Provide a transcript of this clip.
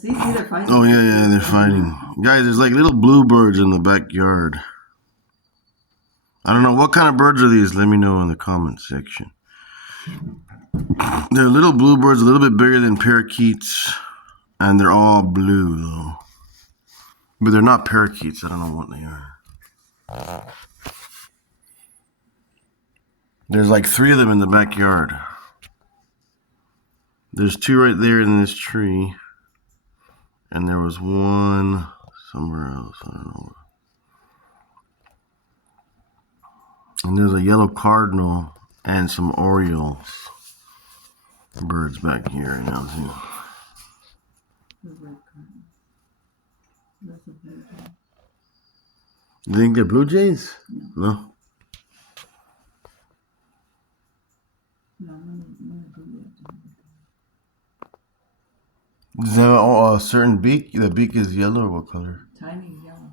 See, they're fighting. Oh yeah, they're fighting. Guys, there's like little bluebirds in the backyard. I don't know what kind of birds are these. Let me know in the comment section. They're little bluebirds, a little bit bigger than parakeets, and they're all blue though. But they're not parakeets. I don't know what they are. There's like 3 of them in the backyard. There's 2 right there in this tree. And there was 1 somewhere else. I don't know. And there's a yellow cardinal and some orioles birds back here right now too. You think they're blue jays? No. Does it have a certain beak? The beak is yellow or what color? Tiny yellow.